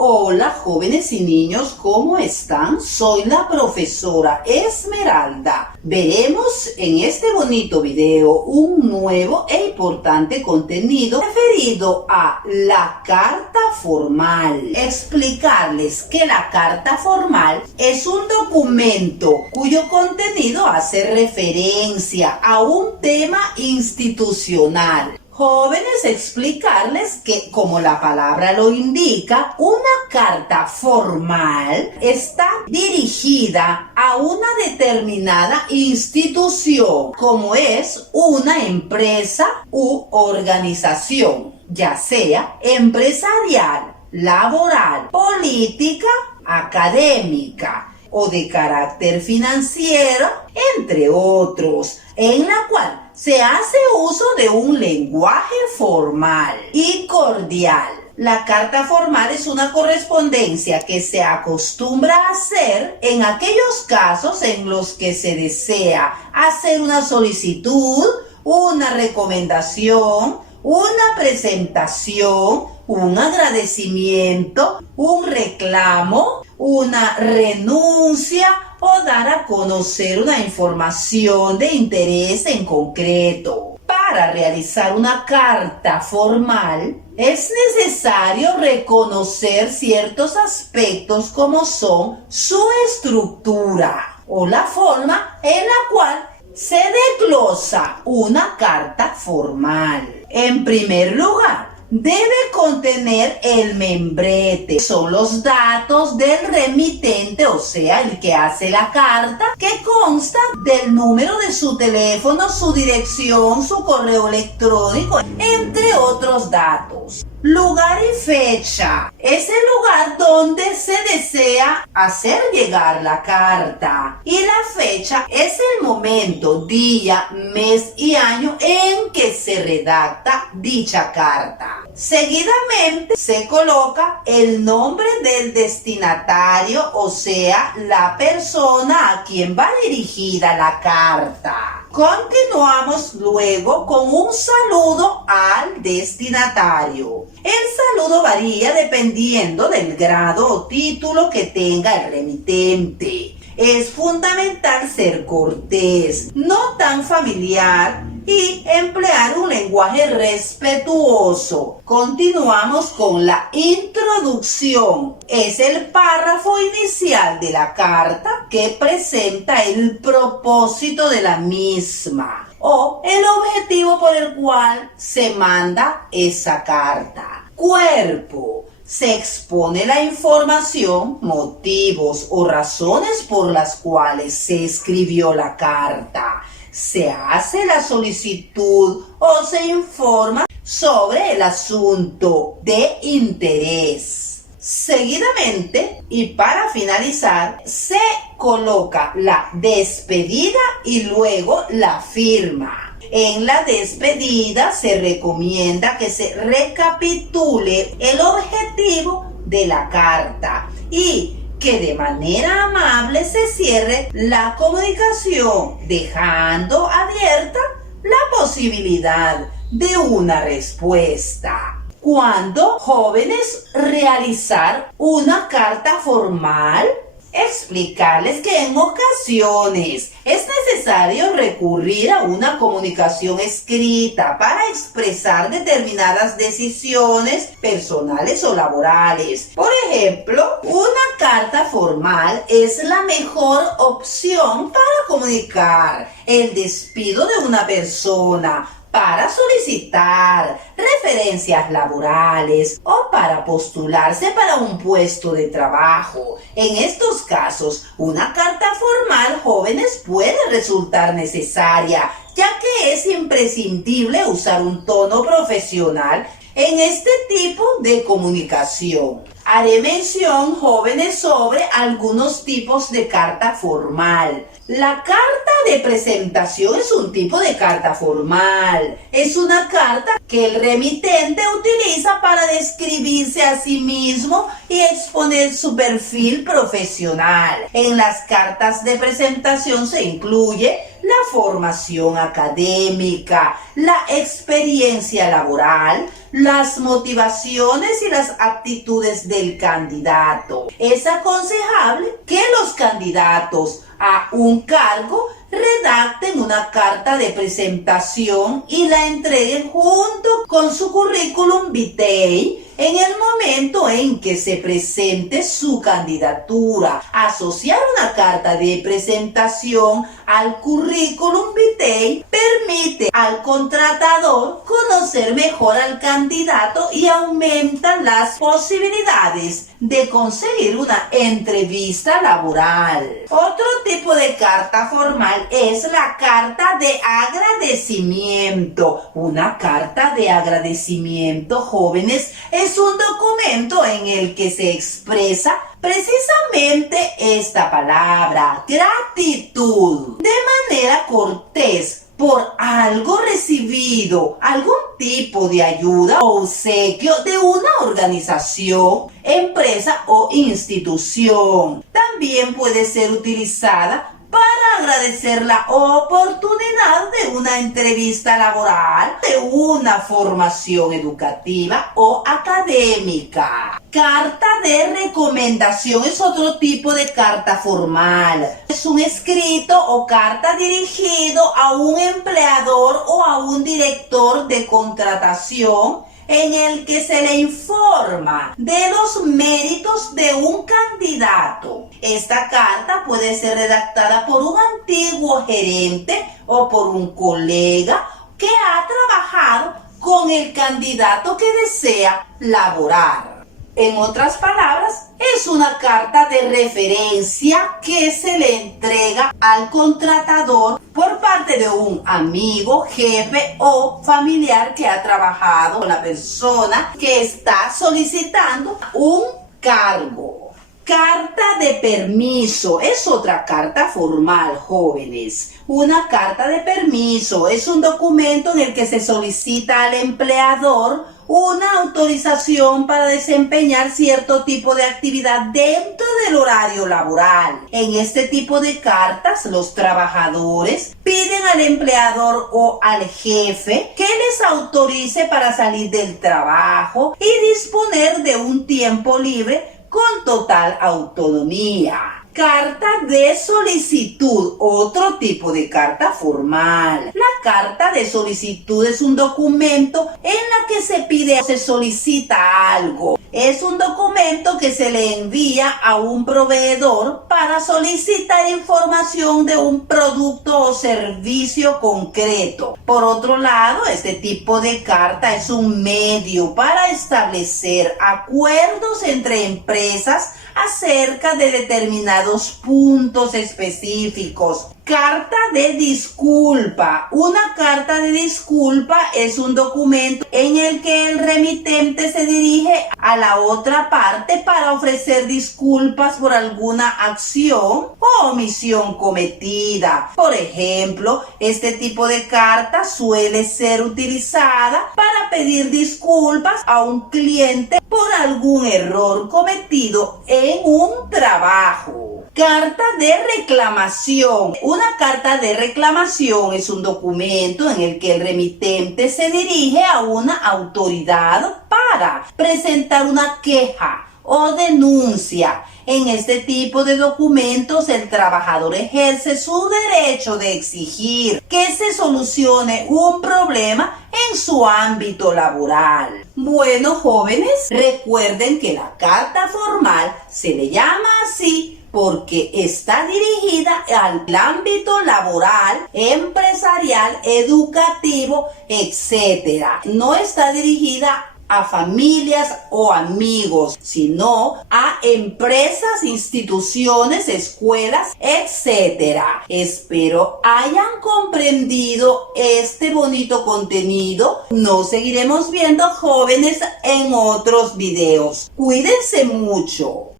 Hola jóvenes y niños, ¿cómo están? Soy la profesora Esmeralda. Veremos en este bonito video un nuevo e importante contenido referido a la carta formal. Explicarles que la carta formal es un documento cuyo contenido hace referencia a un tema institucional. Jóvenes, explicarles que, como la palabra lo indica, una carta formal está dirigida a una determinada institución, como es una empresa u organización, ya sea empresarial, laboral, política, académica o de carácter financiero, entre otros, en la cual se hace uso de un lenguaje formal y cordial. La carta formal es una correspondencia que se acostumbra a hacer en aquellos casos en los que se desea hacer una solicitud, una recomendación, una presentación, un agradecimiento, un reclamo, una renuncia o dar a conocer una información de interés en concreto. Para realizar una carta formal es necesario reconocer ciertos aspectos como son su estructura o la forma en la cual se desglosa una carta formal. En primer lugar, debe contener el membrete. Son los datos del remitente, o sea, el que hace la carta, que consta del número de su teléfono, su dirección, su correo electrónico, entre otros datos. Lugar y fecha. Es el lugar donde se desea hacer llegar la carta. Y la fecha es el momento, día, mes y año en que se redacta dicha carta. Seguidamente se coloca el nombre del destinatario, o sea, la persona a quien va dirigida la carta. Continuamos luego con un saludo al destinatario. El saludo varía dependiendo del grado o título que tenga el remitente. Es fundamental ser cortés, no tan familiar, y emplear un lenguaje respetuoso. Continuamos con la introducción. Es el párrafo inicial de la carta que presenta el propósito de la misma o el objetivo por el cual se manda esa carta. Cuerpo. Se expone la información, motivos o razones por las cuales se escribió la carta. Se hace la solicitud o se informa sobre el asunto de interés. Seguidamente, y para finalizar, se coloca la despedida y luego la firma. En la despedida se recomienda que se recapitule el objetivo de la carta y que de manera amable se cierre la comunicación, dejando abierta la posibilidad de una respuesta. ¿Cuándo, jóvenes, realizar una carta formal? Explicarles que en ocasiones es necesario recurrir a una comunicación escrita para expresar determinadas decisiones personales o laborales. Por ejemplo, una carta formal es la mejor opción para comunicar el despido de una persona, para solicitar referencias laborales o para postularse para un puesto de trabajo. En estos casos, una carta formal, jóvenes, puede resultar necesaria, ya que es imprescindible usar un tono profesional en este tipo de comunicación. Haré mención, jóvenes, sobre algunos tipos de carta formal. La carta de presentación es un tipo de carta formal. Es una carta que el remitente utiliza para describirse a sí mismo y exponer su perfil profesional. En las cartas de presentación se incluye la formación académica, la experiencia laboral, las motivaciones y las aptitudes del candidato. Es aconsejable que los candidatos a un cargo redacten una carta de presentación y la entreguen junto con su currículum vitae en el momento en que se presente su candidatura. Asociar una carta de presentación al currículum vitae permite al contratador conocer mejor al candidato y aumenta las posibilidades de conseguir una entrevista laboral. Otro tipo de carta formal es la carta de agradecimiento. Una carta de agradecimiento, jóvenes, es un documento en el que se expresa precisamente esta palabra, gratitud, de manera cortés por algo recibido, algún tipo de ayuda o obsequio de una organización, empresa o institución. También puede ser utilizada para agradecer la oportunidad de una entrevista laboral, de una formación educativa o académica. Carta de recomendación es otro tipo de carta formal. Es un escrito o carta dirigido a un empleador o a un director de contratación en el que se le informa de los méritos de un candidato. Esta carta puede ser redactada por un antiguo gerente o por un colega que ha trabajado con el candidato que desea laborar. En otras palabras, es una carta de referencia que se le entrega al contratador por parte de un amigo, jefe o familiar que ha trabajado con la persona que está solicitando un cargo. Carta de permiso es otra carta formal, jóvenes. Una carta de permiso es un documento en el que se solicita al empleador una autorización para desempeñar cierto tipo de actividad dentro del horario laboral. En este tipo de cartas, los trabajadores piden al empleador o al jefe que les autorice para salir del trabajo y disponer de un tiempo libre con total autonomía. Carta de solicitud, otro tipo de carta formal. La carta de solicitud es un documento en la que se pide o se solicita algo. Es un documento que se le envía a un proveedor para solicitar información de un producto o servicio concreto. Por otro lado, este tipo de carta es un medio para establecer acuerdos entre empresas acerca de determinados puntos específicos. Carta de disculpa. Una carta de disculpa es un documento en el que el remitente se dirige a la otra parte para ofrecer disculpas por alguna acción o omisión cometida. Por ejemplo, este tipo de carta suele ser utilizada para pedir disculpas a un cliente por algún error cometido en un trabajo. Carta de reclamación. Una carta de reclamación es un documento en el que el remitente se dirige a una autoridad para presentar una queja o denuncia. En este tipo de documentos, el trabajador ejerce su derecho de exigir que se solucione un problema en su ámbito laboral. Bueno, jóvenes, recuerden que la carta formal se le llama así porque está dirigida al ámbito laboral, empresarial, educativo, etc. No está dirigida a familias o amigos, sino a empresas, instituciones, escuelas, etc. Espero hayan comprendido este bonito contenido. Nos seguiremos viendo, jóvenes, en otros videos. Cuídense mucho.